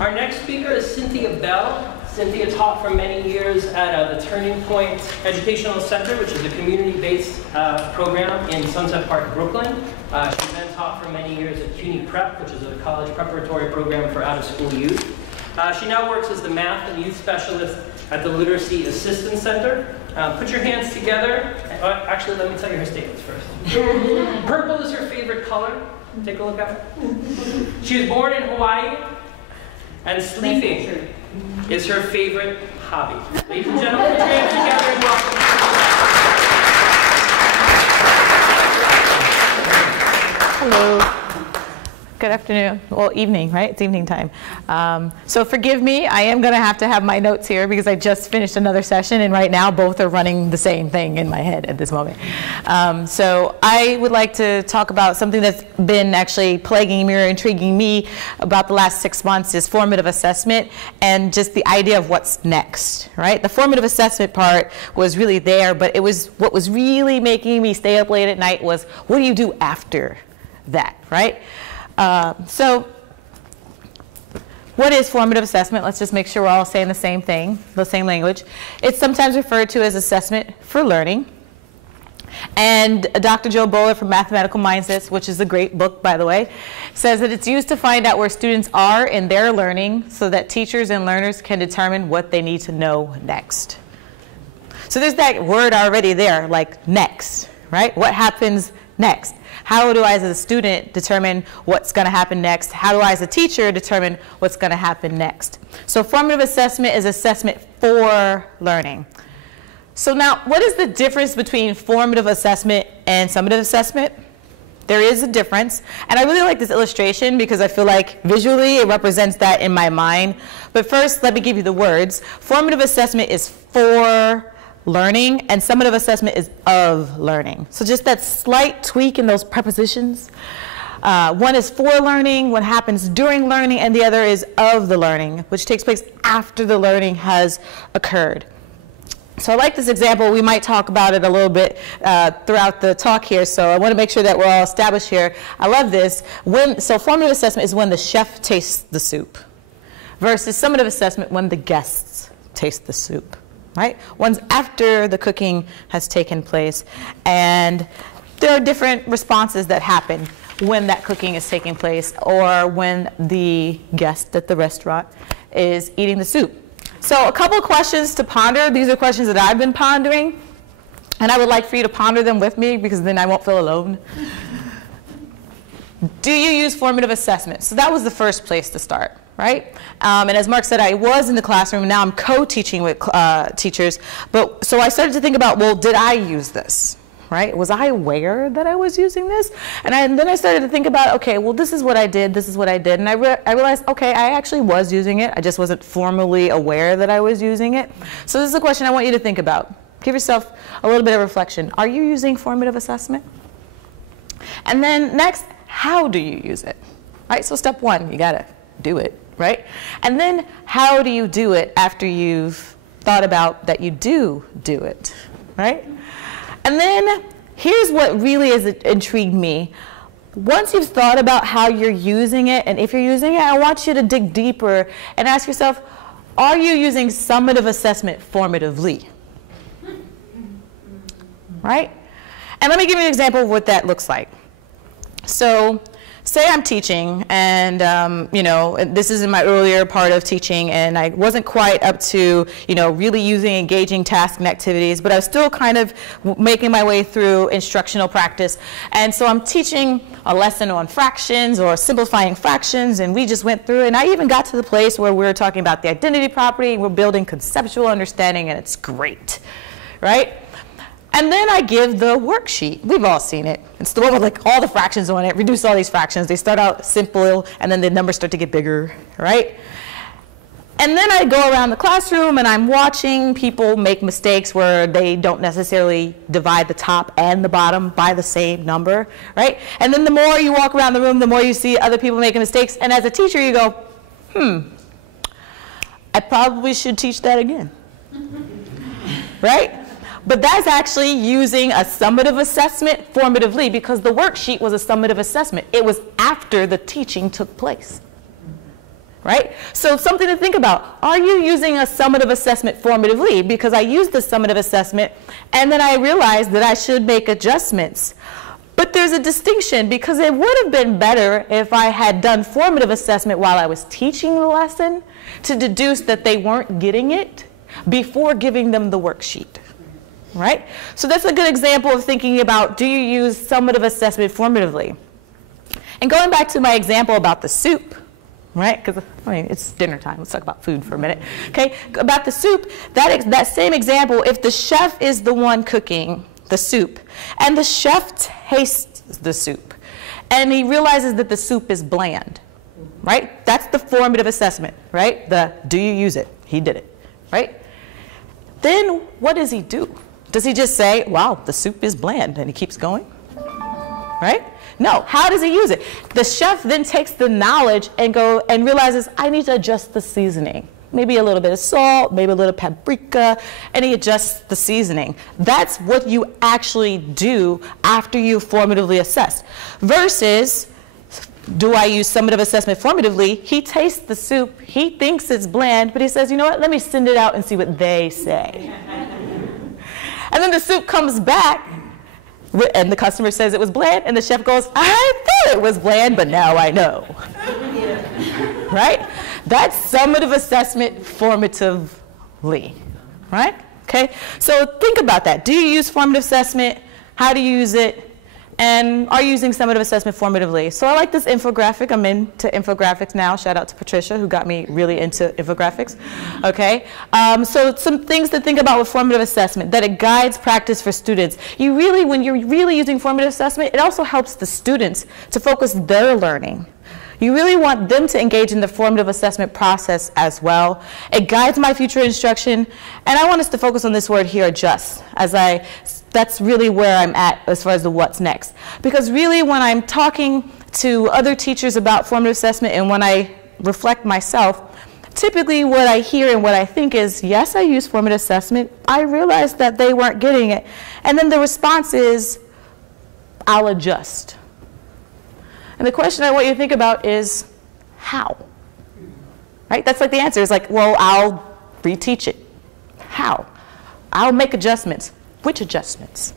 Our next speaker is Cynthia Bell. Cynthia taught for many years at the Turning Point Educational Center, which is a community-based program in Sunset Park, Brooklyn. She then taught for many years at CUNY Prep, which is a college preparatory program for out-of-school youth. She now works as the math and youth specialist at the Literacy Assistance Center. Put your hands together. Actually, let me tell you her statements first. Purple is her favorite color. Take a look at it. She was born in Hawaii, and sleeping is her favorite hobby. Ladies and gentlemen, put your hands together and welcome. Hello. Good afternoon. Well, evening, right? It's evening time. So forgive me, I am going to have my notes here because I just finished another session, and right now both are running the same thing in my head at this moment. So I would like to talk about something that's been actually plaguing me or intriguing me about the last 6 months is formative assessment and just the idea of what's next, right? The formative assessment part was really there, but it was what was really making me stay up late at night was what do you do after that, right? So what is formative assessment? Let's just make sure we're all saying the same thing, the same language. It's sometimes referred to as assessment for learning. And Dr. Joe Bowler from Mathematical Mindsets, which is a great book, by the way, says that it's used to find out where students are in their learning so that teachers and learners can determine what they need to know next. So there's that word already there, like next, right? What happens next? How do I as a student determine what's going to happen next? How do I as a teacher determine what's going to happen next? So formative assessment is assessment for learning. So now, what is the difference between formative assessment and summative assessment? There is a difference. And I really like this illustration because I feel like visually it represents that in my mind. But first, let me give you the words. Formative assessment is for learning, and summative assessment is of learning. So just that slight tweak in those prepositions. One is for learning, one happens during learning, and the other is of the learning, which takes place after the learning has occurred. So I like this example. We might talk about it a little bit throughout the talk here, so I want to make sure that we're all established here. I love this. So formative assessment is when the chef tastes the soup, versus summative assessment when the guests taste the soup. Right? One's after the cooking has taken place, and there are different responses that happen when that cooking is taking place or when the guest at the restaurant is eating the soup. So a couple of questions to ponder. These are questions that I've been pondering, and I would like for you to ponder them with me because then I won't feel alone. Do you use formative assessment? So that was the first place to start. Right? And as Mark said, I was in the classroom, and now I'm co-teaching with teachers. But so I started to think about, well, did I use this? Right? Was I aware that I was using this? And then I started to think about, okay, well, this is what I did, this is what I did. And I realized, okay, I actually was using it. I just wasn't formally aware that I was using it. So this is a question I want you to think about. Give yourself a little bit of reflection. Are you using formative assessment? And then next, how do you use it? Right? So step one, you got to do it. Right? And then how do you do it after you've thought about that you do it? Right? And then here's what really has intrigued me. Once you've thought about how you're using it, and if you're using it, I want you to dig deeper and ask yourself, are you using summative assessment formatively? Right? And let me give you an example of what that looks like. So say I'm teaching, and you know, this is in my earlier part of teaching, and I wasn't quite up to, you know, really using engaging tasks and activities, but I was still kind of making my way through instructional practice. And so I'm teaching a lesson on fractions or simplifying fractions, and we just went through, and I even got to the place where we were talking about the identity property, and we're building conceptual understanding, and it's great, right? And then I give the worksheet. We've all seen it. It's the one with like all the fractions on it. Reduce all these fractions. They start out simple, and then the numbers start to get bigger, right? And then I go around the classroom, and I'm watching people make mistakes where they don't necessarily divide the top and the bottom by the same number, right? And then the more you walk around the room, the more you see other people making mistakes. And as a teacher, you go, I probably should teach that again, right? But that's actually using a summative assessment formatively, because the worksheet was a summative assessment. It was after the teaching took place. right? So something to think about. Are you using a summative assessment formatively? Because I used the summative assessment, and then I realized that I should make adjustments. But there's a distinction, because it would have been better if I had done formative assessment while I was teaching the lesson to deduce that they weren't getting it before giving them the worksheet, right? So that's a good example of thinking about, do you use summative assessment formatively? And going back to my example about the soup, right? Because, I mean, it's dinner time. Let's talk about food for a minute. Okay, about the soup, that same example, if the chef is the one cooking the soup, and the chef tastes the soup, and he realizes that the soup is bland, right? That's the formative assessment, right? The, do you use it? He did it, right? Then what does he do? Does he just say, wow, the soup is bland, and he keeps going, right? No, how does he use it? The chef then takes the knowledge and realizes, I need to adjust the seasoning. Maybe a little bit of salt, maybe a little paprika, and he adjusts the seasoning. That's what you actually do after you formatively assess. Versus, do I use summative assessment formatively? He tastes the soup, he thinks it's bland, but he says, you know what, let me send it out and see what they say. And then the soup comes back, and the customer says it was bland, and the chef goes, I thought it was bland, but now I know. Right? That's summative assessment formatively, right? Okay, so think about that. Do you use formative assessment? How do you use it? And are you using summative assessment formatively? So I like this infographic. I'm into infographics now. Shout out to Patricia, who got me really into infographics. Okay, so some things to think about with formative assessment, that it guides practice for students. When you're really using formative assessment, it also helps the students to focus their learning. You really want them to engage in the formative assessment process as well. It guides my future instruction, and I want us to focus on this word here, adjust, that's really where I'm at as far as the what's next. Because really when I'm talking to other teachers about formative assessment and when I reflect myself, typically what I hear and what I think is, yes, I use formative assessment. I realized that they weren't getting it. And then the response is, I'll adjust. And the question I want you to think about is, how? Right? That's like the answer. It's like, well, I'll reteach it. How? I'll make adjustments. Which adjustments?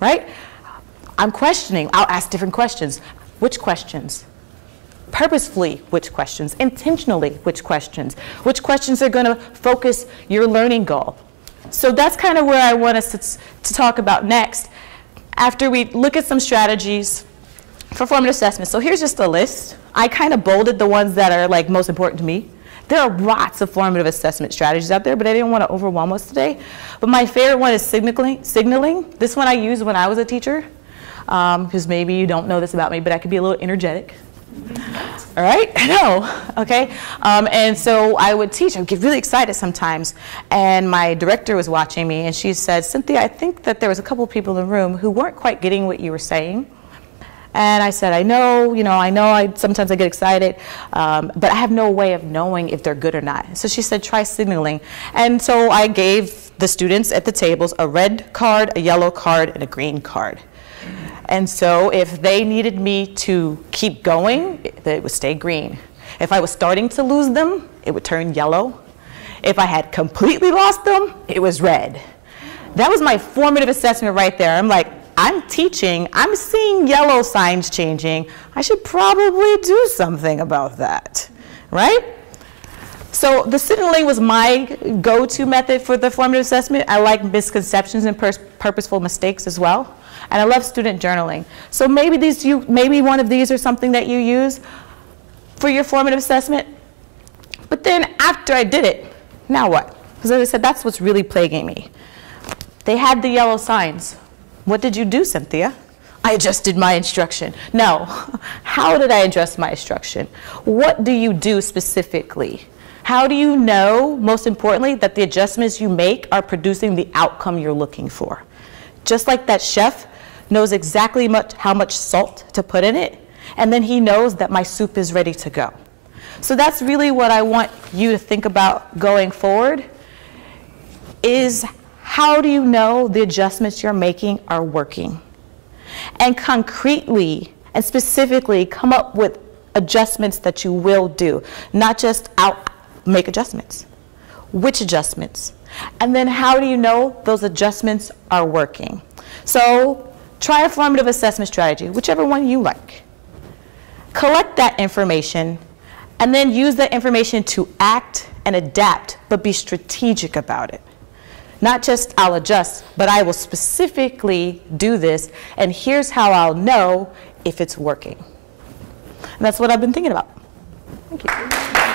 Right? I'm questioning. I'll ask different questions. Which questions? Purposefully, which questions? Intentionally, which questions? Which questions are going to focus your learning goal? So that's kind of where I want us to talk about next, after we look at some strategies for formative assessment. So here's just a list. I kind of bolded the ones that are like most important to me. There are lots of formative assessment strategies out there, but I didn't want to overwhelm us today. But my favorite one is signaling. This one I used when I was a teacher, because maybe you don't know this about me, but I could be a little energetic. All right? I know. Okay? And so I would teach. I would get really excited sometimes. And my director was watching me, and she said, Cynthia, I think that there was a couple of people in the room who weren't quite getting what you were saying. And I said, I know, sometimes I get excited, but I have no way of knowing if they're good or not. So she said, try signaling. And so I gave the students at the tables a red card, a yellow card, and a green card. And so if they needed me to keep going, it would stay green. If I was starting to lose them, it would turn yellow. If I had completely lost them, it was red. That was my formative assessment right there. I'm like, I'm teaching, I'm seeing yellow signs changing. I should probably do something about that, right? So the signaling was my go-to method for the formative assessment. I like misconceptions and purposeful mistakes as well. And I love student journaling. So maybe one of these are something that you use for your formative assessment. But then after I did it, now what? Because as I said, that's what's really plaguing me. They had the yellow signs. What did you do, Cynthia? I adjusted my instruction. No. How did I adjust my instruction? What do you do specifically? How do you know, most importantly, that the adjustments you make are producing the outcome you're looking for? Just like that chef knows exactly how much salt to put in it, and then he knows that my soup is ready to go. So that's really what I want you to think about going forward, is how do you know the adjustments you're making are working? And concretely and specifically come up with adjustments that you will do. Not just I'll make adjustments. Which adjustments? And then how do you know those adjustments are working? So try a formative assessment strategy, whichever one you like. Collect that information and then use that information to act and adapt, but be strategic about it. Not just I'll adjust, but I will specifically do this, and here's how I'll know if it's working. And that's what I've been thinking about. Thank you.